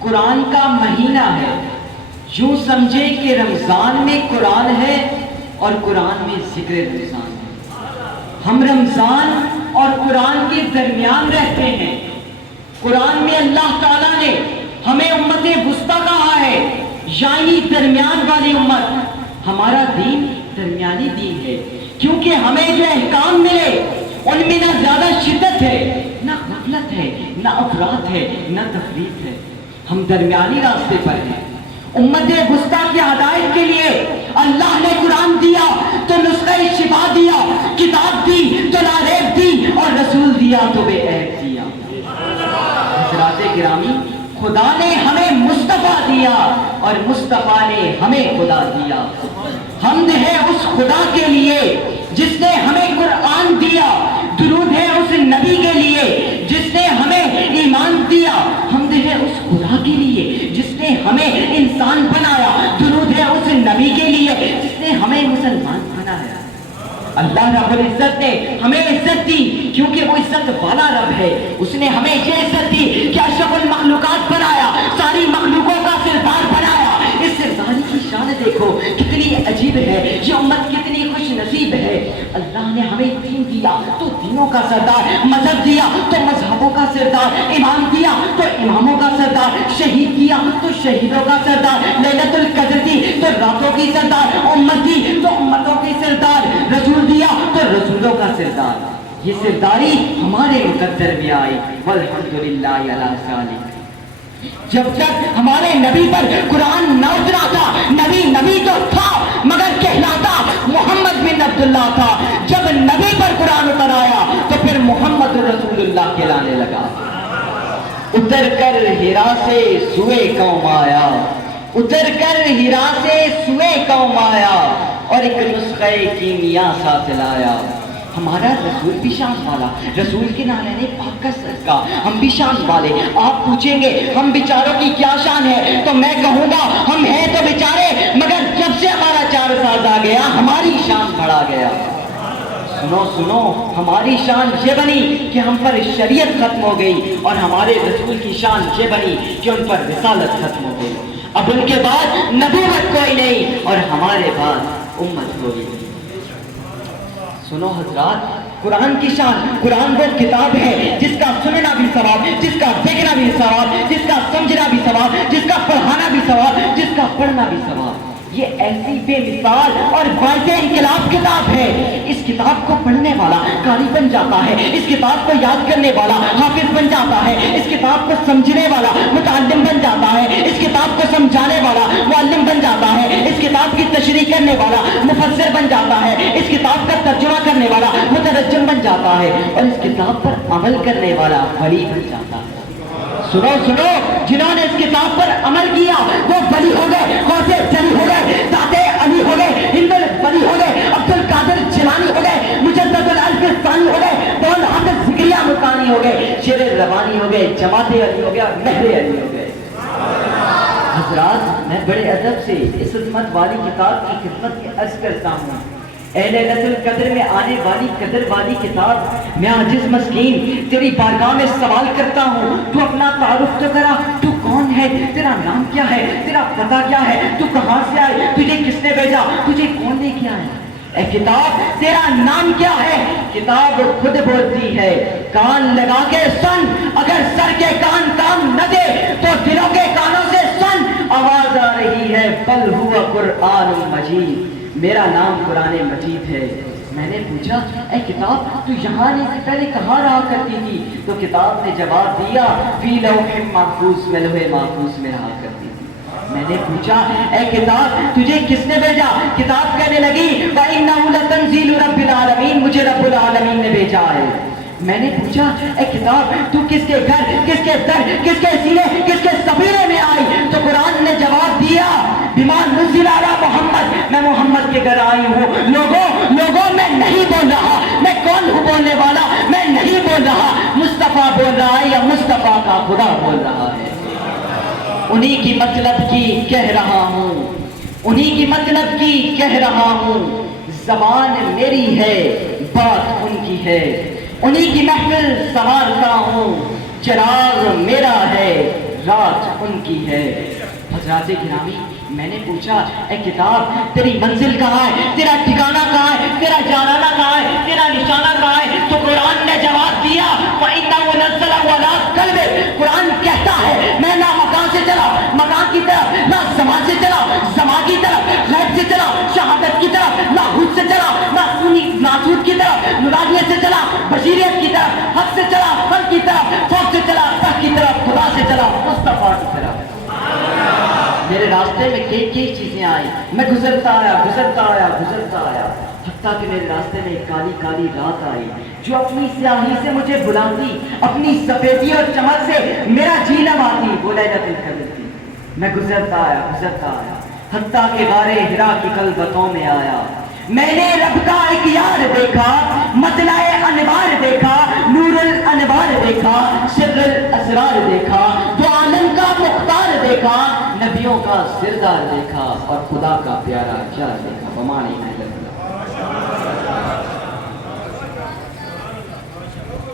قرآن کا مہینہ ہے، یوں سمجھے کہ رمضان میں قرآن ہے اور قرآن میں ذکر رمضان ہے۔ ہم رمضان اور قرآن کے درمیان رہتے ہیں۔ قرآن میں اللہ تعالیٰ نے ہمیں امت وسطیٰ کہا ہے، یعنی درمیان والی امت۔ ہمارا دین درمیانی دین ہے، کیونکہ ہمیں جو احکام ملے ان میں نہ زیادہ شدت ہے، نہ غفلت ہے، نہ افراط ہے، نہ تفریط ہے۔ ہم درمیانی راستے پر ہیں۔ امت وسطیٰ کی ہدایت کے لیے اللہ نے قرآن دیا تو نسخہ شفا دیا، کتاب دی تو لاریب دی، اور رسول دیا تو بے عیب دیا۔ حضرات گرامی، خدا نے ہمیں مصطفیٰ دیا اور مصطفیٰ نے ہمیں خدا دیا۔ حمد ہے اس خدا کے لیے جس نے ہمیں قرآن دیا، درود ہے اس نبی کے لیے جس نے ہمیں ایمان دیا، حمد ہے اس خدا کے لیے جس نے ہمیں انسان بنایا، درود ہے اس نبی کے لیے جس نے ہمیں مسلمان بنایا۔ اللہ رب العزت نے ہمیں عزت دی کیونکہ وہ عزت والا رب ہے۔ اس نے ہمیں یہ عزت دی کہ اشرف المخلوقات بنایا، ساری مخلوقوں کا سردار بنایا۔ اس سرداری کی شان دیکھو کتنی عجیب ہے، یہ امت کتنی خوش نصیب ہے۔ اللہ نے ہمیں دین دیا تو دینوں کا سردار، مذہب دیا تو مذہبوں کا سردار، امام دیا تو اماموں کا سردار، شہید دیا تو شہیدوں کا سردار، لیلۃ القدر دی تو راتوں کی سردار، امت دی تو امتوں کی سردار، رسول دیا تو رسولوں کا سردار۔ یہ سرداری ہمارے مقدر میں آئی، والحمدللہ علی ذالک۔ جب تک ہمارے نبی پر قرآن نہ اترا تھا، نبی تو تھا مگر کہلاتا محمد بن عبداللہ تھا۔ جب نبی پر قرآن اتر آیا تو پھر محمد رسول اللہ کہلانے لگا۔ اتر کر ہیرا سے سوئے قوم آیا، اتر کر ہیرا سے سوئے قوم آیا، اور ایک نسخہ کیمیا ساتھ لایا۔ ہمارا رسول بھی شان والا، رسول کے نالے پاک کا صدقہ، ہم بھی شان والے۔ آپ پوچھیں گے ہم بیچاروں کی کیا شان ہے، تو میں کہوں گا ہم ہیں تو بیچارے، مگر جب سے ہمارا 4 سال آ گیا ہماری شان بڑھا گیا۔ سنو ہماری شان یہ بنی کہ ہم پر شریعت ختم ہو گئی، اور ہمارے رسول کی شان یہ بنی کہ ان پر رسالت ختم ہو گئی۔ اب ان کے بعد نبوت کوئی نہیں اور ہمارے بعد امت کوئی نہیں۔ سنو حضرات، قرآن کی شان، قرآن وہ کتاب ہے جس کا سننا بھی ثواب، جس کا دیکھنا بھی ثواب، جس کا سمجھنا بھی ثواب، جس کا پڑھانا بھی ثواب، جس کا پڑھنا بھی ثواب۔ یہ ایسی بے مثال اور باعث انقلاب کتاب ہے۔ اس کتاب کو پڑھنے والا قاری بن جاتا ہے، اس کتاب کو یاد کرنے والا حافظ بن جاتا ہے، اس کتاب کو سمجھنے والا متعلم بن جاتا ہے، اس کتاب کو سمجھانے والا معلم بن جاتا ہے، اس کتاب کی تشریح کرنے والا مفسر بن جاتا ہے، اس کتاب کا ترجمہ کرنے والا مترجم بن جاتا ہے، اور اس کتاب پر عمل کرنے والا ولی بن جاتا ہے۔ سنو جنہوں نے اس کتاب پر عمل کیا وہ ولی ہو گئے، غوث جلی ہو گئے، ذات علی ہو گئے، ہند ولی ہو گئے، عبد القادر جیلانی ہو گئے، مجدد الالف ثانی ہو گئے، بول حافظ ذکریہ ملتانی ہو گئے، شیر ربانی ہو گئے، جماعت علی ہو گیا، مہر علی ہو گئے۔ حضرات، میں بڑے ادب سے اس عظمت والی کتاب کی خدمت میں عرض کرتا ہوں، اے لیلۃ القدر میں آنے والی قدر والی کتاب، میں عاجز مسکین تیری بارگاہ میں سوال کرتا ہوں، تو اپنا تعارف تو کرا، تو کون ہے، تیرا نام کیا ہے، تیرا پتہ کیا ہے، تو کہاں سے آئے، تجھے کس نے بھیجا، تجھے کون لے کے آیا؟ اے کتاب، تیرا نام کیا ہے؟ کتاب خود بولتی ہے، کان لگا کے سن، اگر سر کے کان کام نہ دے تو دلوں کے کانوں سے سن، آواز آ رہی ہے بل ہوا قرآن مجید، میرا نام قرآن مجید ہے۔ میں نے پوچھا اے کتاب تو یہاں آنے سے پہلے کہاں رہا کرتی تھی؟ تو کتاب نے جواب دیا فی لوح محفوظ، میں لوح محفوظ میں رہا کرتی تھی۔ میں نے پوچھا اے کتاب تجھے کس نے بھیجا؟ کتاب کہنے لگی وَإِنَّهُ لَتَنزِيلُ رَبِّ الْعَالَمِينَ، مجھے رب العالمین نے بھیجا ہے۔ میں نے پوچھا اے کتاب تو کس کے گھر، کس کے در، کس کے سینے، کس کے سفیرے میں آئی؟ تو قرآن نے جواب دیا بما نزل علی محمد، میں محمد کے گھر آئی ہوں۔ لوگوں میں نہیں بول رہا، میں کون ہوں بولنے والا، میں نہیں بول رہا، مصطفیٰ بول رہا ہے یا مصطفیٰ کا خدا بول رہا ہے۔ انہی کی مطلب کی کہہ رہا ہوں، انہی کی مطلب کی کہہ رہا ہوں، زبان میری ہے بات ان کی ہے، انہی کی محفل سنوارتا ہوں، چراغ میرا ہے رات ان کی ہے۔ حضرات گرامی، میں نے پوچھا اے کتاب تیری منزل کہاں ہے، تیرا ٹھکانہ کہاں ہے، تیرا جانانا کہاں ہے، تیرا نشانہ کہاں ہے؟ تو قرآن نے جواب دیا فَإِنَّهُ نَزَّلَ عَلَىٰ قَلْبِكَ، قرآن کہتا ہے میں نہ مکان سے چلا مکان کی طرف، نہ زمان سے چلا زمان کی طرف، غیب سے چلا شہادت کی طرف، لاہوت سے چلا ناسوت کی طرف، نورانیت سے چلا بشیریت کی طرف، حق سے چلا حق کی طرف، فوق سے چلا حق کی طرف، خدا سے چلا مصطفیٰ کی طرف۔ میرے راستے میں کئی چیزیں آئی، میں گزرتا آیا حتیٰ کہ میرے راستے میں ایک کالی کالی رات آئی جو اپنی سیاہی سے مجھے بلاتی، اپنی سفیدی اور چمک سے میرا جی لماتی، وہ لیلۃ القدر تھی۔ میں گزرتا آیا حتیٰ کہ غار حرا کی خلوتوں میں آیا، میں نے رب کا ایک یار دیکھا، مطلع انوار دیکھا، نور الانوار دیکھا، سر الاسرار دیکھا، دو عالم کا مختار دیکھا، نبیوں کا سردار دیکھا اور خدا کا پیارا جار دیکھا۔ بمانی